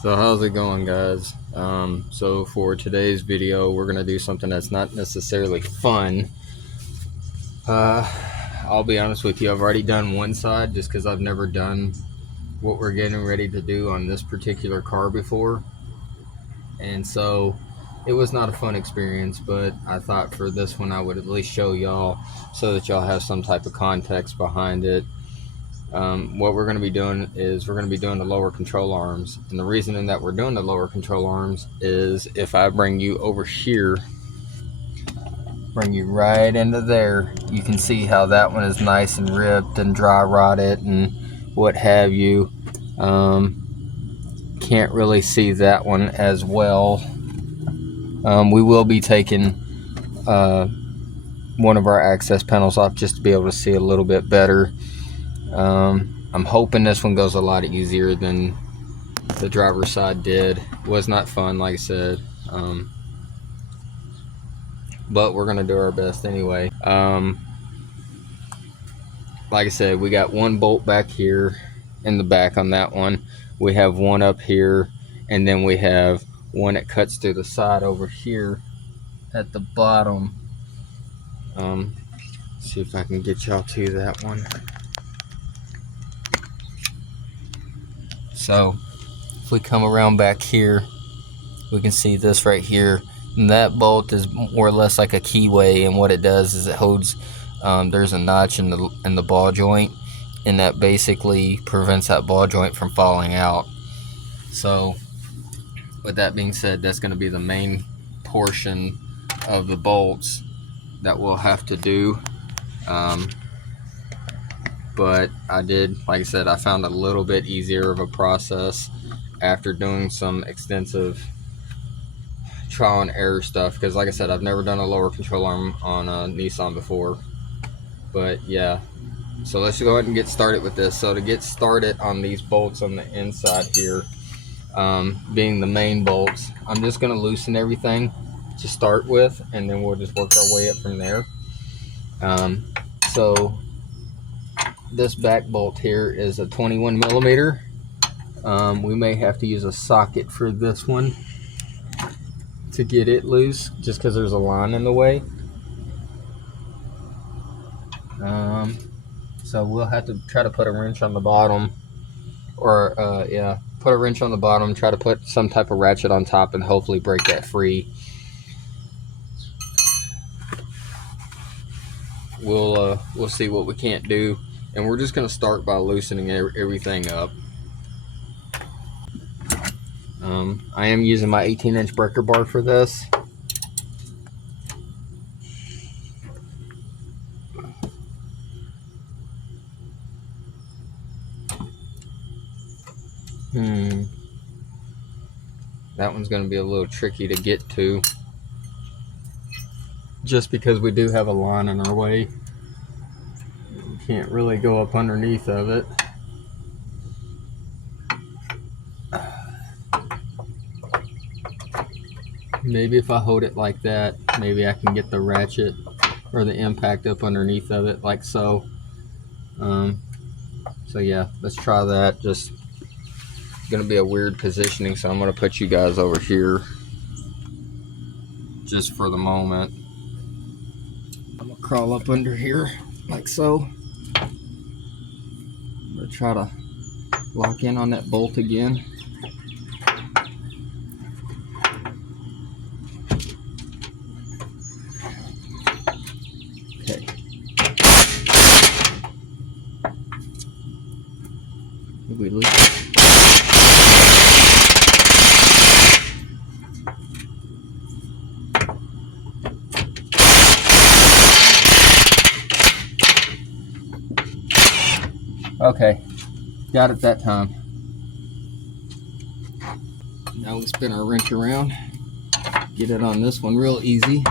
So how's it going, guys? So for today's video, we're gonna do something that's not necessarily fun. I'll be honest with you, I've already done one side just because I've never done what we're getting ready to do on this particular car before, and so it was not a fun experience. But I thought for this one I would at least show y'all so that y'all have some type of context behind it. What we're going to be doing is we're going to be doing the lower control arms, and the reason in that we're doing the lower control arms is if I bring you over here, bring you right into there, you can see how that one is nice and ripped and dry rotted and what have you. Can't really see that one as well. We will be taking one of our access panels off just to be able to see a little bit better. I'm hoping this one goes a lot easier than the driver's side did. It was not fun, like I said, but we're gonna do our best anyway. Like I said, we got one bolt back here in the back on that one. We have one up here, and then we have one that cuts through the side over here at the bottom. See if I can get y'all to that one. So if we come around back here, we can see this right here, and that bolt is more or less like a keyway, and what it does is it holds, there's a notch in the ball joint, and that basically prevents that ball joint from falling out. So with that being said, that's going to be the main portion of the bolts that we'll have to do. But I did, like I said, I found a little bit easier of a process after doing some extensive trial and error stuff, because like I said, I've never done a lower control arm on a Nissan before. But yeah, so let's go ahead and get started with this. So to get started on these bolts on the inside here, being the main bolts, I'm just going to loosen everything to start with, and then we'll just work our way up from there. So this back bolt here is a 21 millimeter. We may have to use a socket for this one to get it loose, just because there's a line in the way. So we'll have to try to put a wrench on the bottom, or yeah, put a wrench on the bottom, try to put some type of ratchet on top, and hopefully break that free. We'll see what we can't do, and we're just going to start by loosening everything up. I am using my 18-inch breaker bar for this. That one's going to be a little tricky to get to, just because we do have a line in our way. You can't really go up underneath of it. Maybe if I hold it like that, maybe I can get the ratchet or the impact up underneath of it, like so. So yeah, let's try that. Just gonna be a weird positioning, so I'm gonna put you guys over here just for the moment. I'm gonna crawl up under here like so. I'm gonna try to lock in on that bolt again. Okay. Did we lose it? Okay, got it that time. Now we spin our wrench around, get it on this one real easy.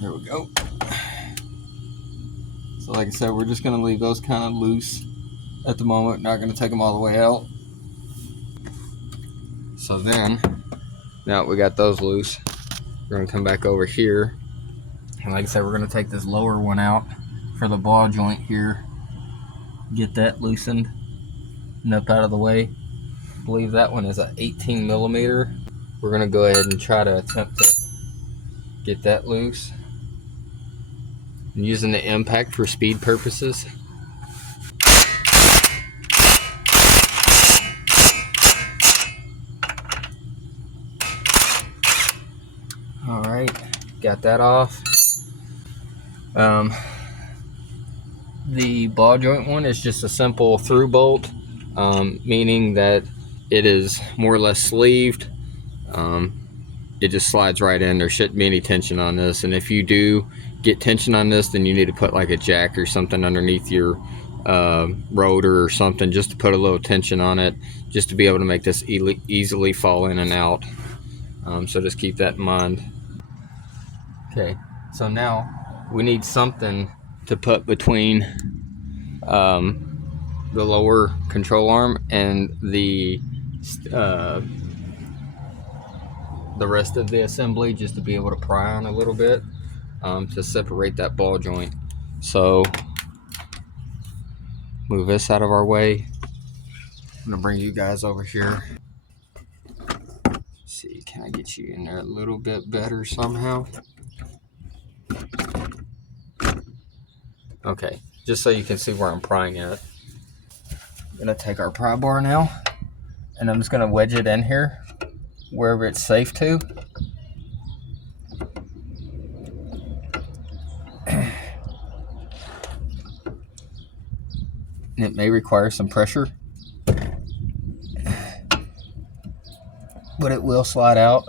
There we go. So like I said, we're just going to leave those kind of loose at the moment, not going to take them all the way out. So then, now we got those loose, we're going to come back over here And like I said, we're going to take this lower one out for the ball joint here. Get that loosened and up out of the way. I believe that one is an 18 millimeter. We're going to go ahead and try to attempt to get that loose. I'm using the impact for speed purposes. Alright, got that off. The ball joint one is just a simple through bolt, meaning that it is more or less sleeved. It just slides right in. There shouldn't be any tension on this, and if you do get tension on this, then you need to put like a jack or something underneath your rotor or something, just to put a little tension on it, just to be able to make this easily fall in and out. So just keep that in mind. Okay, so now we need something to put between the lower control arm and the rest of the assembly, just to be able to pry on a little bit, to separate that ball joint. So move this out of our way. I'm gonna bring you guys over here. Let's see, can I get you in there a little bit better somehow? Okay, just so you can see where I'm prying at. I'm gonna take our pry bar now, and I'm just gonna wedge it in here wherever it's safe to. It may require some pressure, but it will slide out.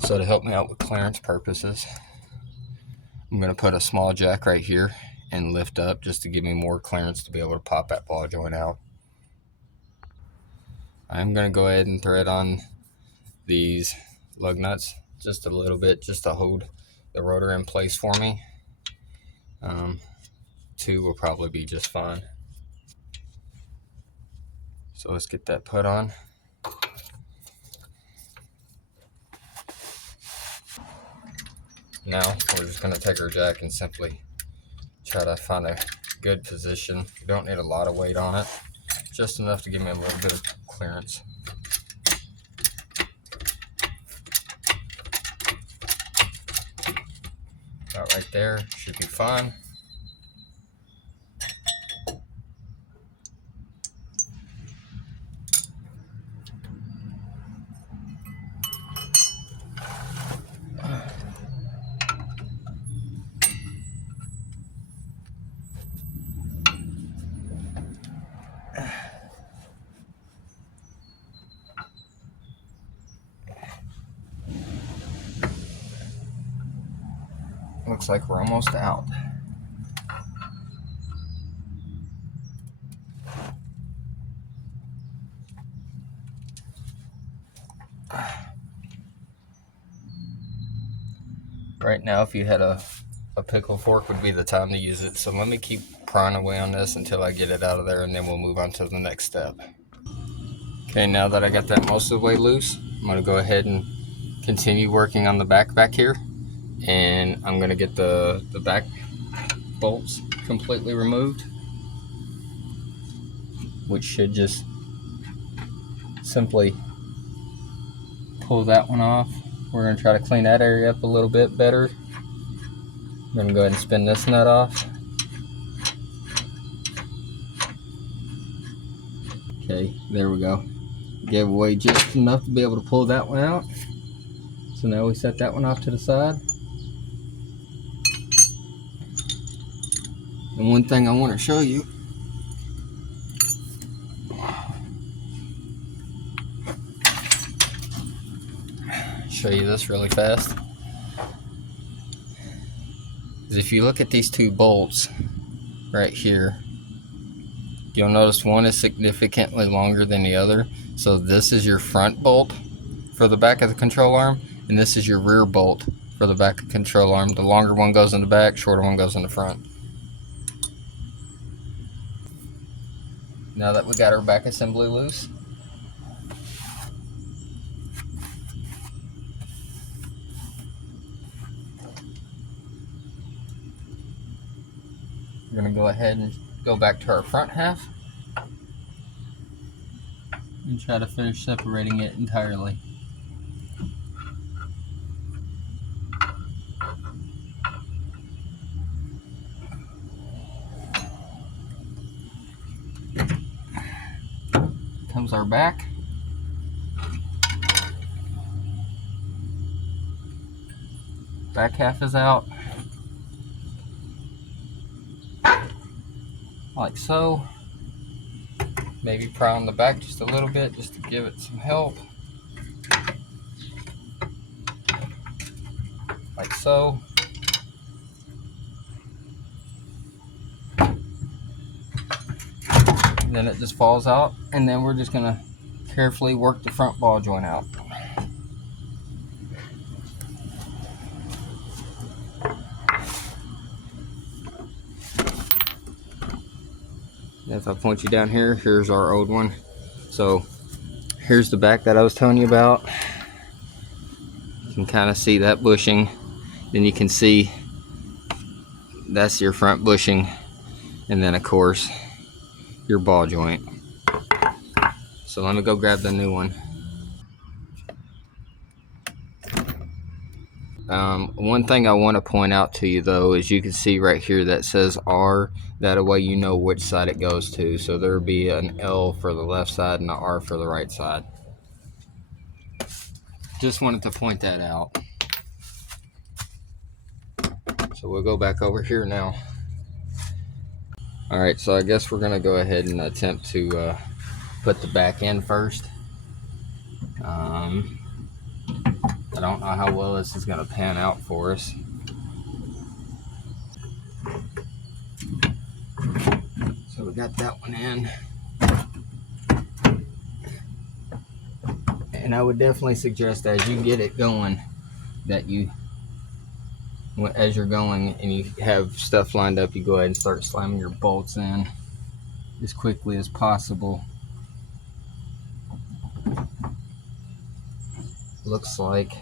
So to help me out with clearance purposes, I'm going to put a small jack right here and lift up, just to give me more clearance to be able to pop that ball joint out. I'm going to go ahead and thread on these lug nuts just a little bit, just to hold the rotor in place for me. 2 will probably be just fine. So let's get that put on. Now we're just going to take our jack and simply try to find a good position. You don't need a lot of weight on it, just enough to give me a little bit of clearance. About right there, should be fine. Looks like we're almost out. Right now, if you had a pickle fork, would be the time to use it. So let me keep prying away on this until I get it out of there, and then we'll move on to the next step. Okay, now that I got that most of the way loose, I'm going to go ahead and continue working on the back here. And I'm going to get the back bolts completely removed, which should just simply pull that one off. We're going to try to clean that area up a little bit better. I'm going to go ahead and spin this nut off. Okay, there we go. Gave away just enough to be able to pull that one out. So now we set that one off to the side. And one thing I want to show you, this really fast, is if you look at these 2 bolts right here, you'll notice one is significantly longer than the other. So this is your front bolt for the back of the control arm, and this is your rear bolt for the back of the control arm. The longer one goes in the back, shorter one goes in the front. Now that we got our back assembly loose, We're going to go ahead and go back to our front half and try to finish separating it entirely. Comes our back. Back half is out, like so. Maybe pry on the back just a little bit just to give it some help, like so. Then it just falls out, and then we're just going to carefully work the front ball joint out. If I point you down here, here's our old one. So here's the back that I was telling you about. You can kind of see that bushing. Then you can see that's your front bushing, and then of course your ball joint. So let me go grab the new one. One thing I want to point out to you though is you can see right here that says R. That way you know which side it goes to. So there'll be an L for the left side and an R for the right side. Just wanted to point that out. So we'll go back over here now. Alright, so I guess we're going to go ahead and attempt to put the back in first. I don't know how well this is going to pan out for us. So we got that one in. And I would definitely suggest as you get it going that you, as you're going and you have stuff lined up, you go ahead and start slamming your bolts in as quickly as possible. Looks like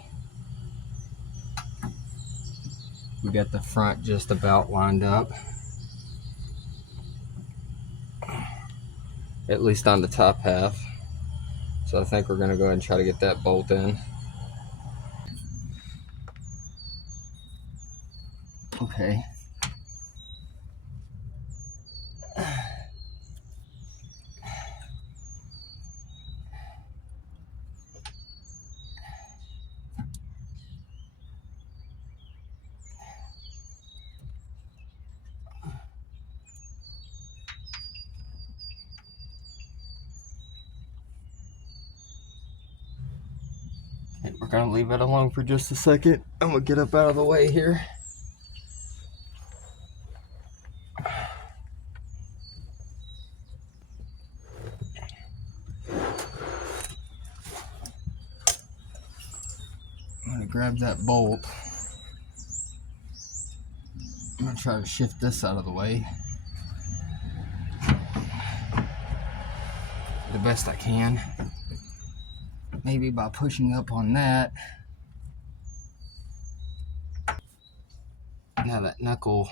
we got the front just about lined up, at least on the top half. So I think we're going to go ahead and try to get that bolt in. Okay. We're going to leave it alone for just a second. I'm going to get up out of the way here. I'm going to grab that bolt. I'm going to try to shift this out of the way the best I can. Maybe by pushing up on that. Now that knuckle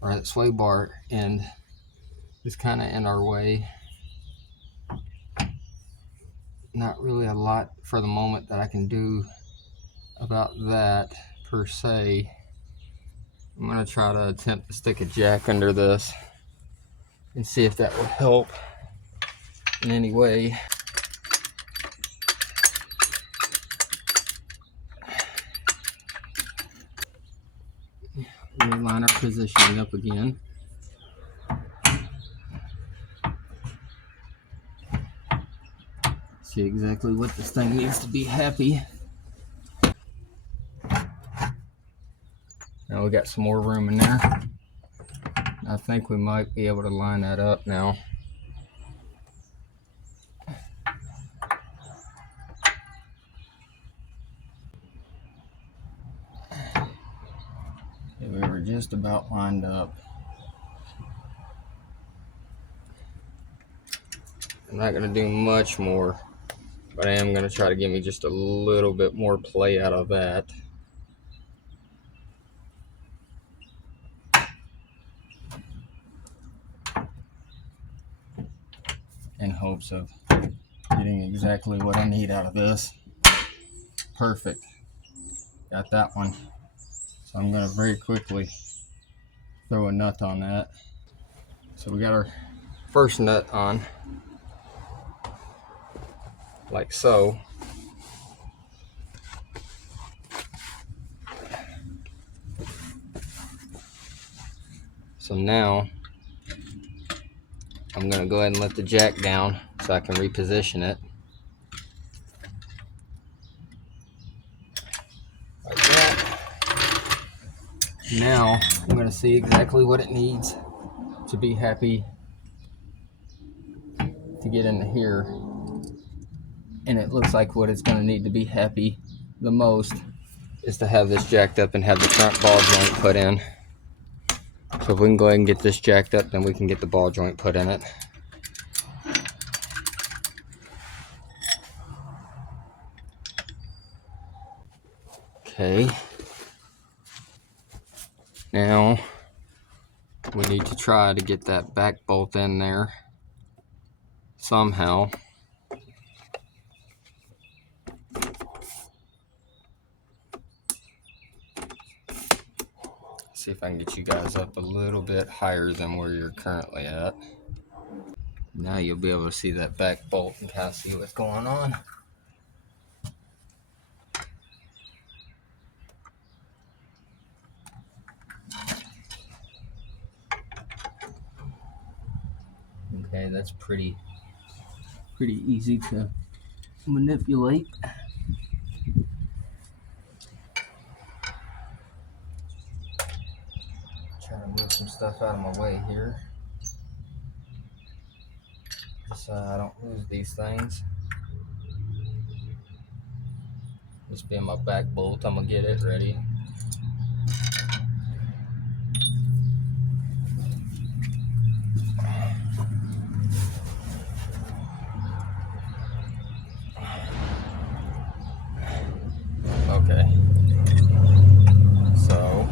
or that sway bar end is kind of in our way. Not really a lot for the moment that I can do about that per se. I'm going to try to attempt to stick a jack under this and see if that will help in any way. Realign our positioning up again. See exactly what this thing needs to be happy. Now we got some more room in there. I think we might be able to line that up now. We were just about lined up. I'm not going to do much more, but I am going to try to give me just a little bit more play out of that. hopes of getting exactly what I need out of this. Perfect. Got that one. So I'm going to very quickly throw a nut on that. So we got our first nut on, like so. So now I'm going to go ahead and let the jack down so I can reposition it. Like that. Now I'm going to see exactly what it needs to be happy to get into here. And it looks like what it's going to need to be happy the most is to have this jacked up and have the front ball joint put in. So if we can go ahead and get this jacked up, then we can get the ball joint put in it. Okay. Now we need to try to get that back bolt in there somehow. See if I can get you guys up a little bit higher than where you're currently at. Now you'll be able to see that back bolt and kind of see what's going on. Okay, that's pretty easy to manipulate. Trying to move some stuff out of my way here, so I don't lose these things. This being my back bolt, I'm gonna get it ready. Okay. So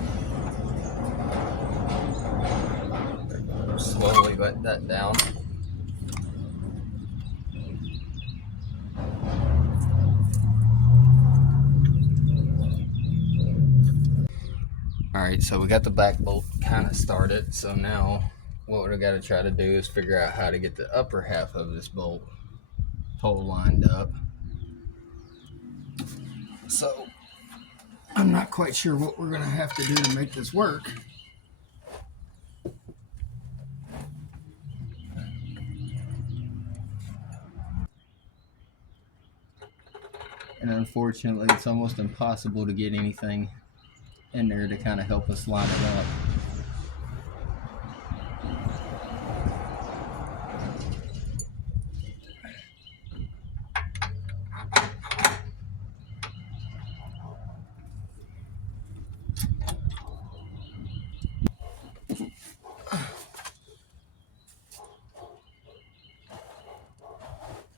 slowly let that down. Alright, so we got the back bolt kind of started. So now what we got to try to do is figure out how to get the upper half of this bolt hole lined up. So I'm not quite sure what we're going to have to do to make this work. And unfortunately, it's almost impossible to get anything in there to kind of help us line it up.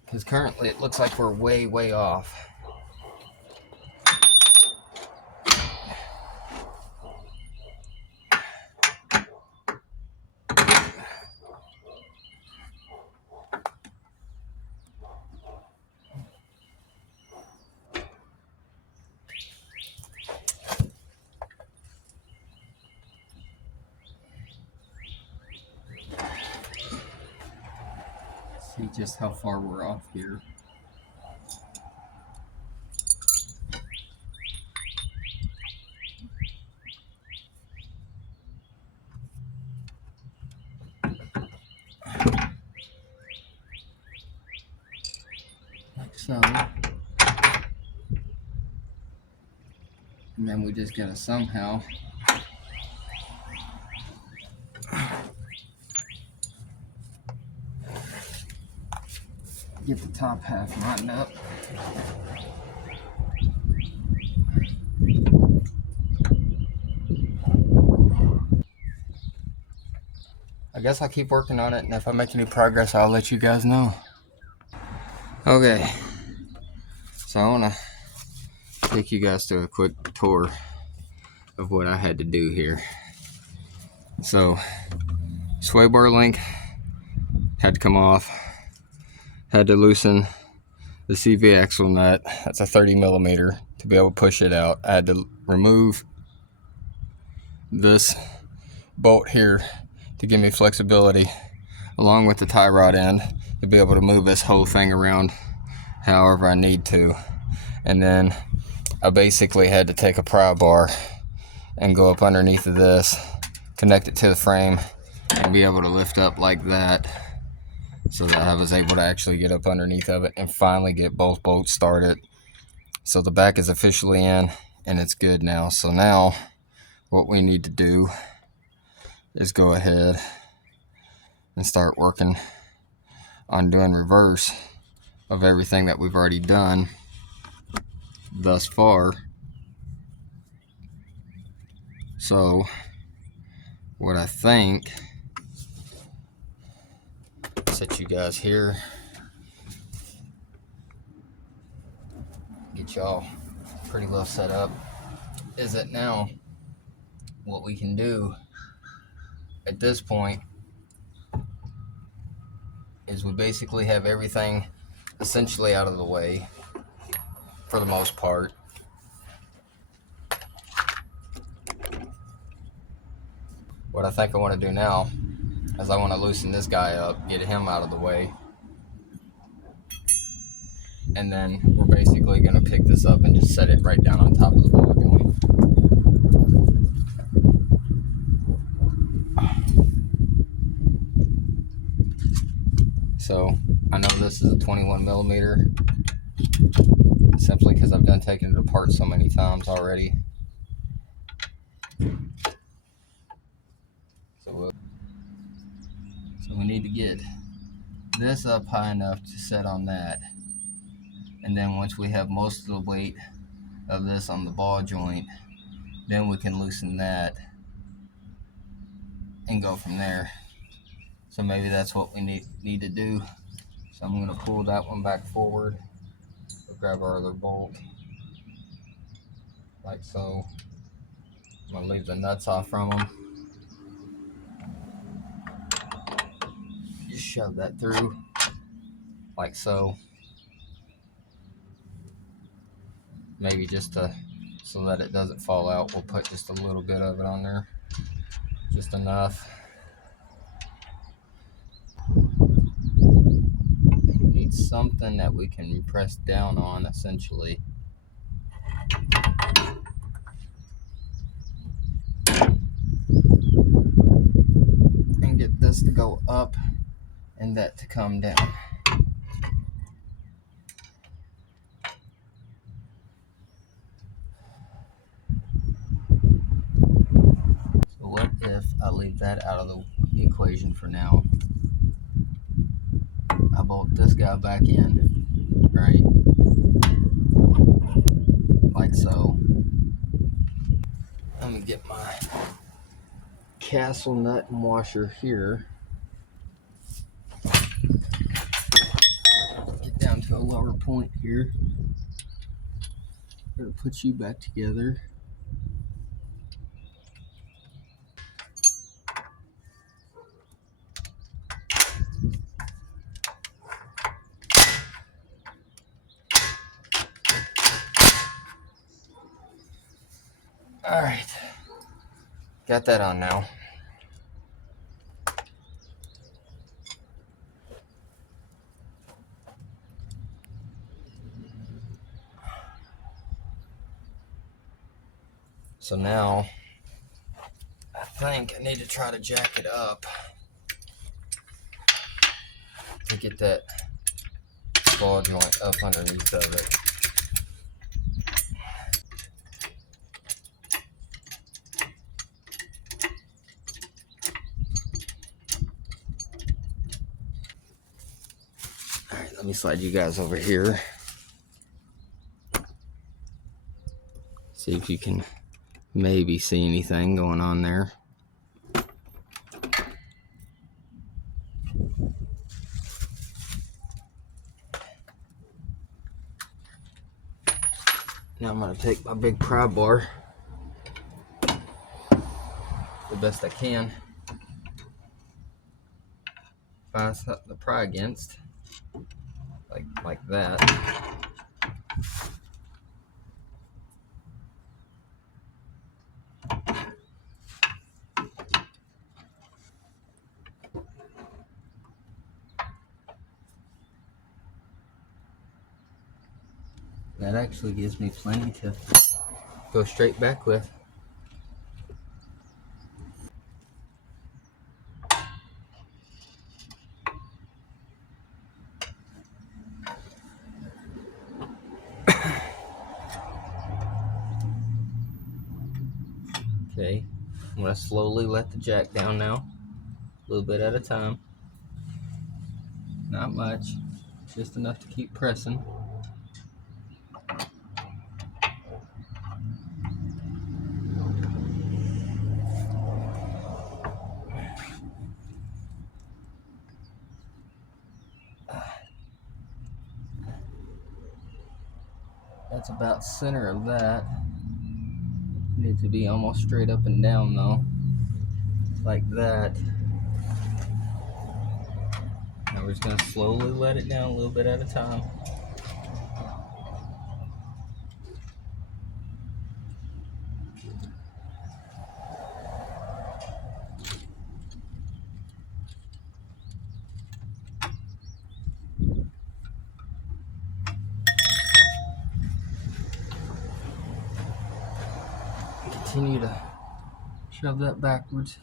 Because currently it looks like we're way off. See just how far we're off here. Like so. And then we just gotta somehow get the top half lined up. I guess I'll keep working on it, and if I make any progress, I'll let you guys know. Okay, so I want to take you guys to a quick tour of what I had to do here. So, sway bar link had to come off. Had to loosen the CV axle nut. That's a 30 millimeter to be able to push it out. I had to remove this bolt here to give me flexibility, along with the tie rod end, to be able to move this whole thing around however I need to. And then I basically had to take a pry bar and go up underneath of this, connect it to the frame, and be able to lift up like that, so that I was able to actually get up underneath of it and finally get both bolts started. So the back is officially in and it's good now. So now what we need to do is go ahead and start working on doing reverse of everything that we've already done thus far. So what I think, set you guys here, get y'all pretty well set up, is that now what we can do at this point is we basically have everything essentially out of the way for the most part. What I think I want to do now is I want to loosen this guy up, get him out of the way, and then we're basically going to pick this up and just set it right down on top of the ball joint. So I know this is a 21 millimeter simply because I've done taking it apart so many times already. So we need to get this up high enough to set on that, and then once we have most of the weight of this on the ball joint, then we can loosen that and go from there. So maybe that's what we need to do. So I'm going to pull that one back forward, grab our other bolt like so. I'm going to leave the nuts off from them. Just shove that through like so. Maybe just so that it doesn't fall out, we'll put just a little bit of it on there, just enough. We need something that we can press down on essentially. And get this to go up and that to come down. So what if I leave that out of the equation for now? I bolt this guy back in, right? Like so. Let me get my castle nut and washer here. Get down to a lower point here. Gonna put you back together. All right, got that on now. So now I think I need to try to jack it up to get that ball joint up underneath of it. All right, let me slide you guys over here. See if you can maybe see anything going on there. Now I'm going to take my big pry bar the best I can. Find something to pry against. like that. That actually gives me plenty to go straight back with. Okay, I'm gonna slowly let the jack down now, a little bit at a time. Not much, just enough to keep pressing. That's about center of that. Need to be almost straight up and down though, like that. Now we're just gonna slowly let it down a little bit at a time. Continue to shove that backwards.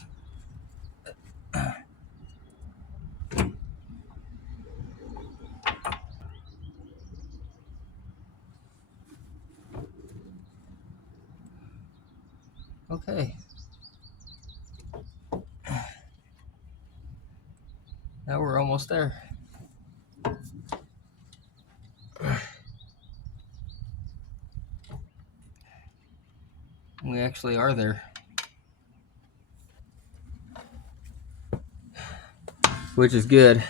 Okay. Now we're almost there. We actually are there. Which is good,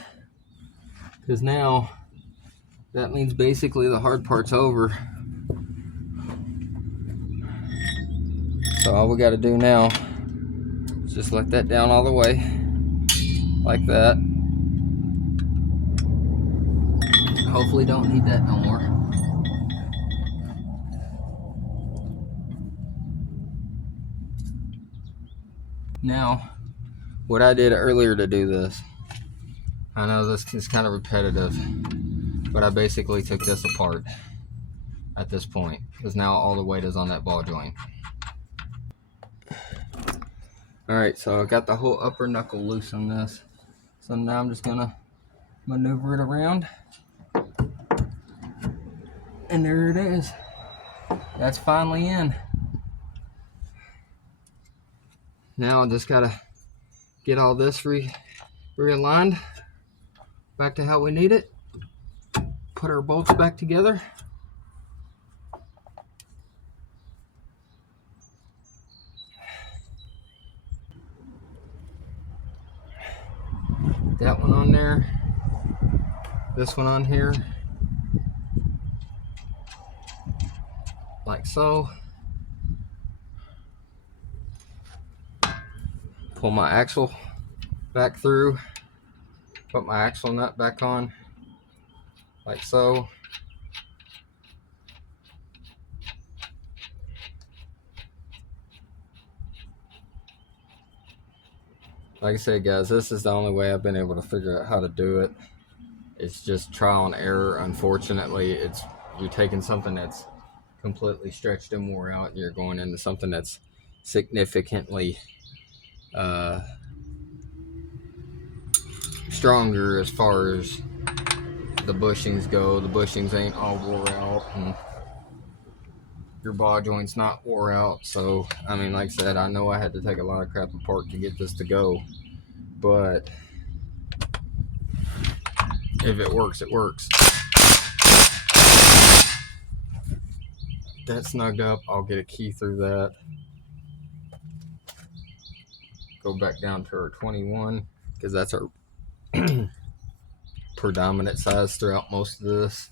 because now that means basically the hard part's over. So all we got to do now is just let that down all the way, like that. Hopefully don't need that no more. Now, what I did earlier to do this, I know this is kind of repetitive, but I basically took this apart at this point, because now all the weight is on that ball joint. Alright, so I got the whole upper knuckle loose on this. So now I'm just gonna maneuver it around. And there it is. That's finally in. Now I just gotta get all this realigned back to how we need it. Put our bolts back together. That one on there. This one on here. Like so. Pull my axle back through. Put my axle nut back on. Like so. Like I said, guys, this is the only way I've been able to figure out how to do it. It's just trial and error. Unfortunately, you're taking something that's completely stretched and wore out, and you're going into something that's significantly stronger as far as the bushings go. The bushings ain't all wore out, and your ball joint's not wore out. So, I mean, like I said, I know I had to take a lot of crap apart to get this to go, but if it works, it works. That snugged up. I'll get a key through that. Go back down to our 21, because that's our predominant size throughout most of this.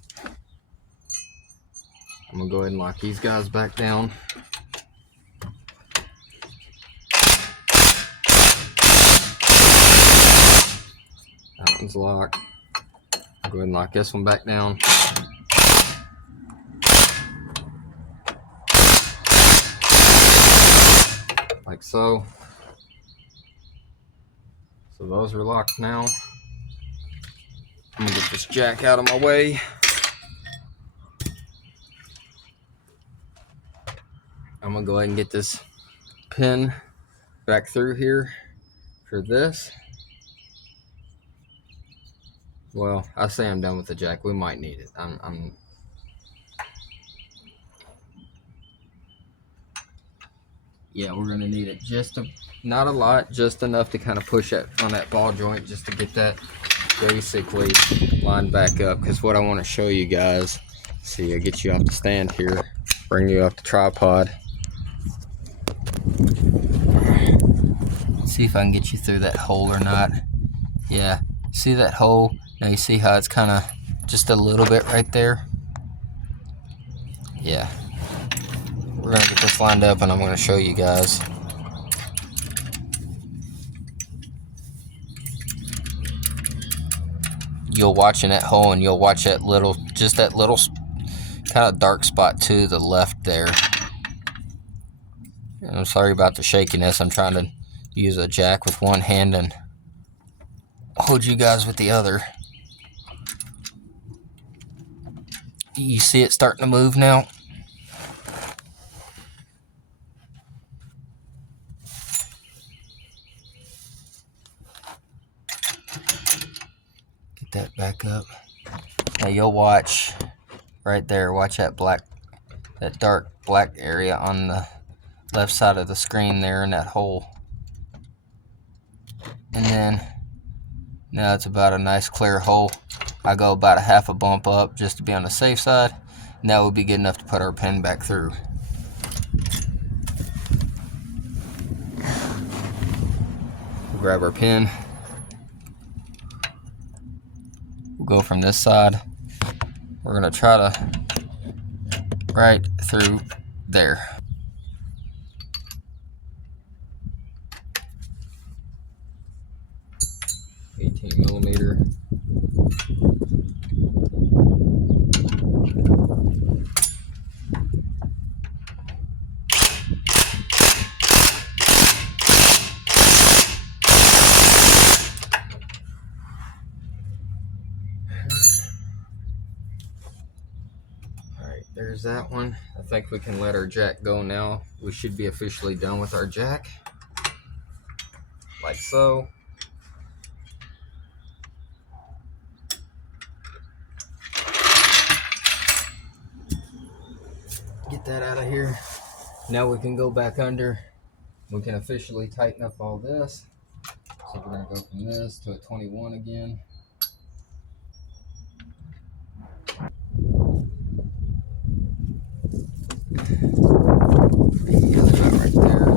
I'm gonna go ahead and lock these guys back down. That one's locked. Go ahead and lock this one back down. Like so. So those are locked now. I'm gonna get this jack out of my way. I'm gonna go ahead and get this pin back through here for this. Well, I say I'm done with the jack. We might need it. Yeah, we're gonna need it not a lot, just enough to kind of push it on that ball joint, just to get that basically lined back up. Because what I want to show you guys, see, I get you off the stand here, bring you off the tripod. See if I can get you through that hole or not. Yeah, see that hole? Now you see how it's kind of just a little bit right there? Yeah. We're gonna get this lined up and I'm gonna show you guys. You'll watch in that hole and you'll watch that little, just that little kind of dark spot to the left there. And I'm sorry about the shakiness. I'm trying to use a jack with one hand and hold you guys with the other. You see it starting to move now? Get that back up. Now you'll watch right there. Watch that dark black area on the left side of the screen there in that hole. And then now it's about a nice clear hole. I go about a half a bump up just to be on the safe side. And that would be good enough to put our pin back through. We'll grab our pin. We'll go from this side. We're gonna try to right through there. $18mm. Alright, there's that one. I think we can let our jack go now. We should be officially done with our jack. Like so. Get that out of here. Now we can go back under. We can officially tighten up all this. So we're going to go from this to a 21 again. Right there.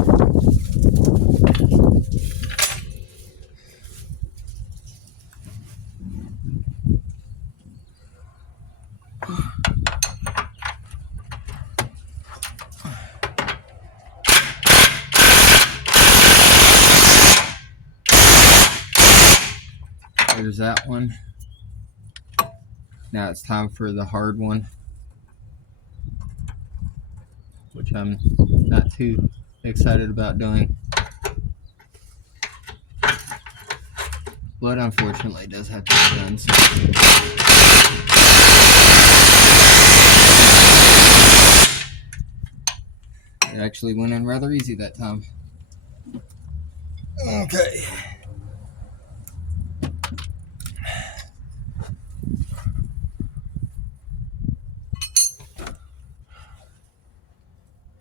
There's that one. Now it's time for the hard one, which I'm not too excited about doing. But unfortunately it does have to be done. So. It actually went in rather easy that time. Okay.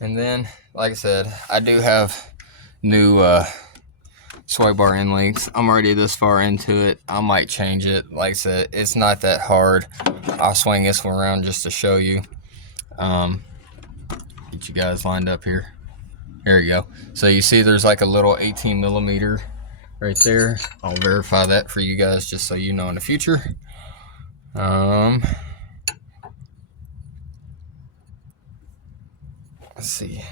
And then, like I said, I do have new sway bar end links. I'm already this far into it. I might change it. Like I said, it's not that hard. I'll swing this one around just to show you. Get you guys lined up here. There you go. So you see there's like a little 18mm right there. I'll verify that for you guys just so you know in the future. Let's see.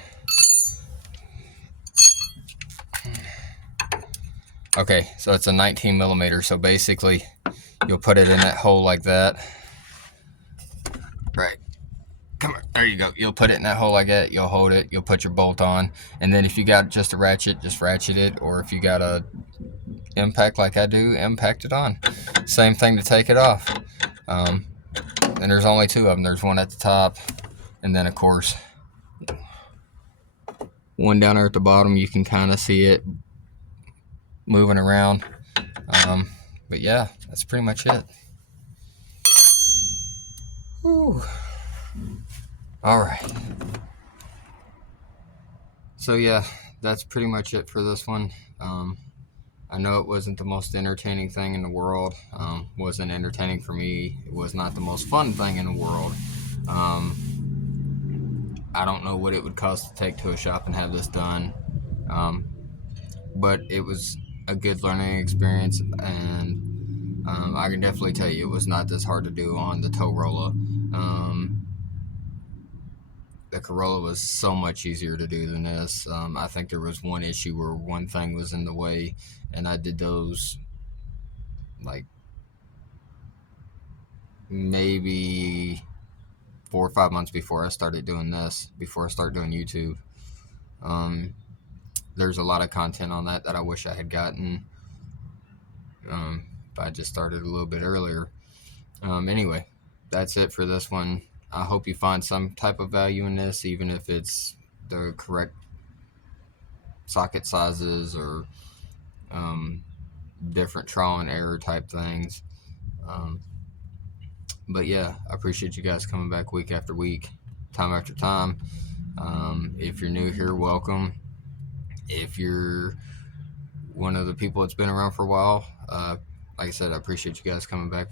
Okay, so it's a 19mm. So basically You'll put it in that hole like that. Right. Come here. There you go. You'll put it in that hole like that. You'll hold it. You'll put your bolt on. And then if you got just a ratchet, just ratchet it. Or if you got a impact like I do, impact it on. Same thing to take it off. And there's only two of them. There's one at the top. And then, of course, one down there at the bottom. You can kind of see it moving around. But yeah, that's pretty much it. Whew. All right. So yeah, that's pretty much it for this one. I know it wasn't the most entertaining thing in the world. Wasn't entertaining for me. It was not the most fun thing in the world. I don't know what it would cost to take to a shop and have this done. But it was a good learning experience, and I can definitely tell you it was not this hard to do on the Torolla. The Corolla was so much easier to do than this. I think there was one issue where one thing was in the way, and I did those like maybe 4 or 5 months before I started doing this, before I started doing YouTube. There's a lot of content on that I wish I had gotten if I just started a little bit earlier. Anyway, that's it for this one. I hope you find some type of value in this, even if it's the correct socket sizes or different trial and error type things. But yeah, I appreciate you guys coming back week after week, time after time. If you're new here, welcome. If you're one of the people that's been around for a while, like I said, I appreciate you guys coming back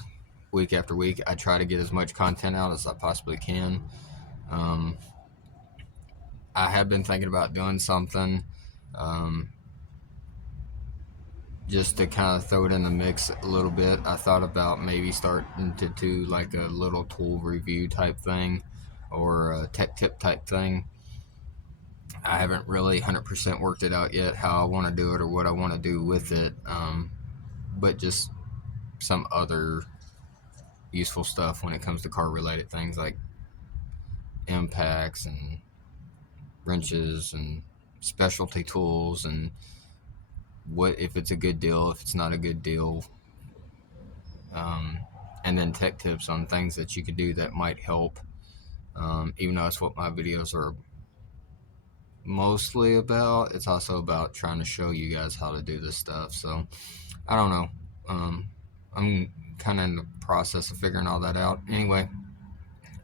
week after week. I try to get as much content out as I possibly can. I have been thinking about doing something just to kind of throw it in the mix a little bit. I thought about maybe starting to do like a little tool review type thing or a tech tip type thing. I haven't really 100% worked it out yet how I want to do it or what I want to do with it, but just some other useful stuff when it comes to car related things like impacts and wrenches and specialty tools, and what if it's a good deal, if it's not a good deal, and then tech tips on things that you could do that might help, even though that's what my videos are mostly about. It's also about trying to show you guys how to do this stuff. So I don't know, I'm kind of in the process of figuring all that out. Anyway,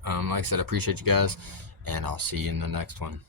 like I said, I appreciate you guys, and I'll see you in the next one.